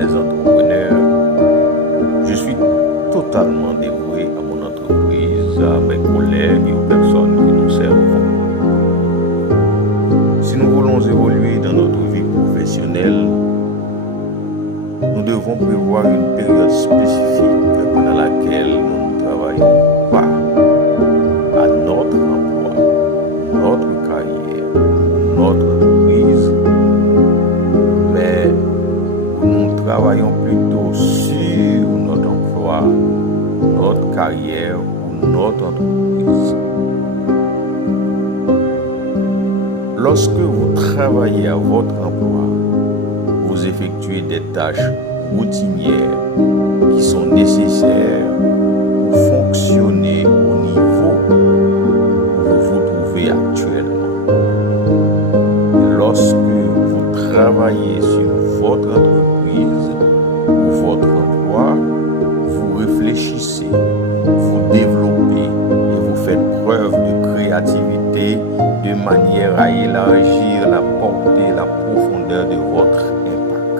des entrepreneurs. Je suis totalement dévoué à mon entreprise, à mes collègues et aux personnes que nous servons. Si nous voulons évoluer dans notre vie professionnelle, nous devons prévoir une période spécifique pendant laquelle nous ne travaillons pas à notre emploi, notre carrière, notre entreprise, mais où nous travaillons plutôt sur notre emploi, notre carrière ou notre entreprise. Lorsque vous travaillez à votre emploi, vous effectuez des tâches routinières qui sont nécessaires pour fonctionner au niveau où vous vous trouvez actuellement. Et lorsque vous travaillez sur votre entreprise ou votre emploi, vous réfléchissez, vous développez et vous faites preuve de créativité de manière à élargir la portée et la profondeur de votre impact.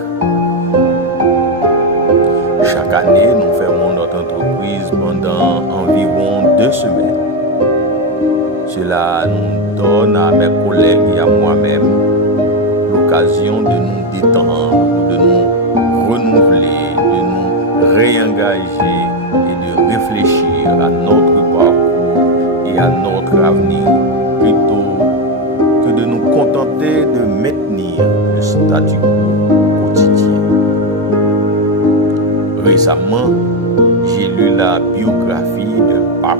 Chaque année, nous fermons notre entreprise pendant environ 2 semaines. Cela nous donne à mes collègues et à moi-même l'occasion de nous détendre, de nous renouveler, de nous réengager et de réfléchir à notre parcours et à notre avenir, plutôt que de nous contenter de maintenir le statu quo quotidien. Récemment, j'ai lu la biographie d'un pape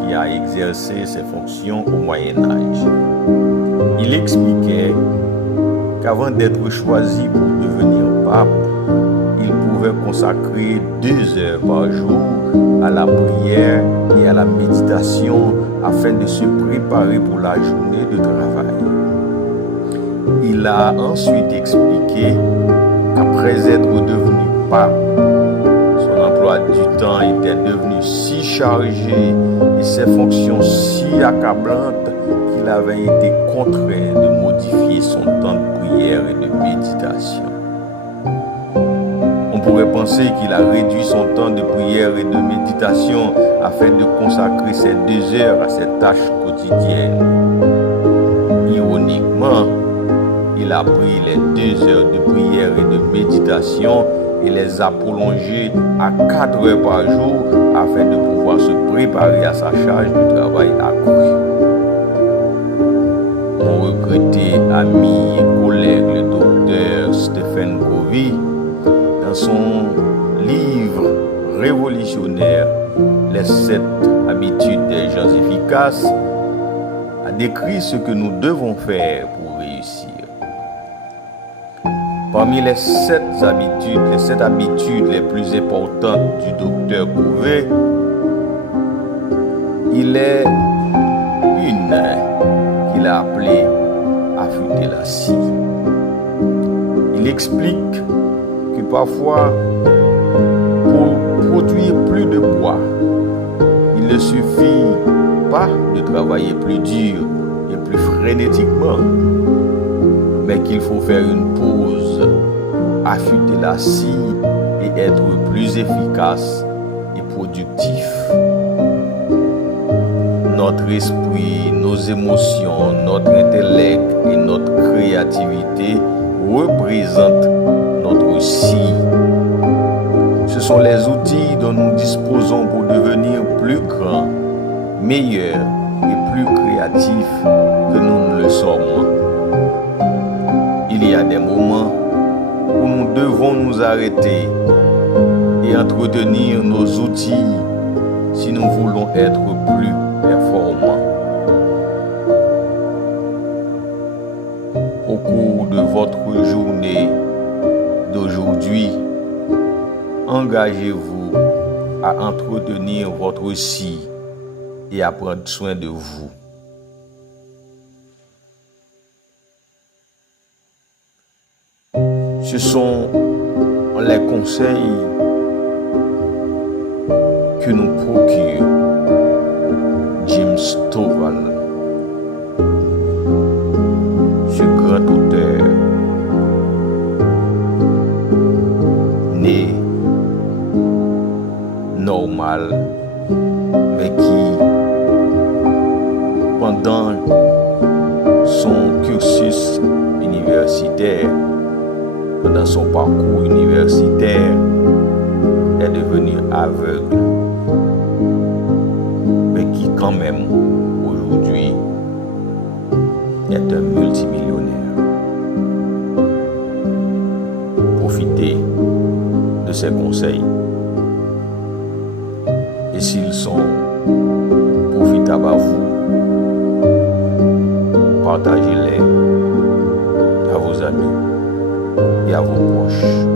qui a exercé ses fonctions au Moyen-Âge. Il expliquait qu'avant d'être choisi pour devenir pape, il pouvait consacrer 2 heures par jour à la prière et à la méditation afin de se préparer pour la journée de travail. Il a ensuite expliqué qu'après être devenu pape, son emploi du temps était devenu si chargé et ses fonctions si accablantes qu'il avait été contraint de modifier son temps de prière et de méditation. On pourrait penser qu'il a réduit son temps de prière et de méditation afin de consacrer ces 2 heures à ses tâches quotidiennes. Ironiquement, il a pris les 2 heures de prière et de méditation et les a prolongées à 4 heures par jour afin de pouvoir se préparer à sa charge de travail accrue. Mon regretté ami et collègue, le docteur Stephen Covey, dans son livre révolutionnaire Les 7 habitudes des gens efficaces, a décrit ce que nous devons faire pour réussir. Parmi les 7 habitudes les plus importantes du docteur Covey, il est une qu'il a appelée affûter la scie. Il explique que parfois, pour produire plus de bois, il ne suffit pas de travailler plus dur et plus frénétiquement, mais qu'il faut faire une pause, affûter la scie et être plus efficace et productif. Notre esprit, nos émotions, notre intellect et notre créativité représentent notre scie. Ce sont les outils dont nous disposons pour devenir plus grands, meilleurs et plus créatifs que nous ne le sommes. Il y a des moments où nous devons nous arrêter et entretenir nos outils si nous voulons être plus performants. Au cours de votre journée d'aujourd'hui, engagez-vous à entretenir votre scie et à prendre soin de vous. Ce sont les conseils que nous procure Jim Stovall, ce grand auteur solitaire pendant son parcours universitaire est devenu aveugle, mais qui quand même aujourd'hui est un multimillionnaire. Profitez de ses conseils et s'ils sont profitables à vous, partagez-les à vos amis et à vos proches.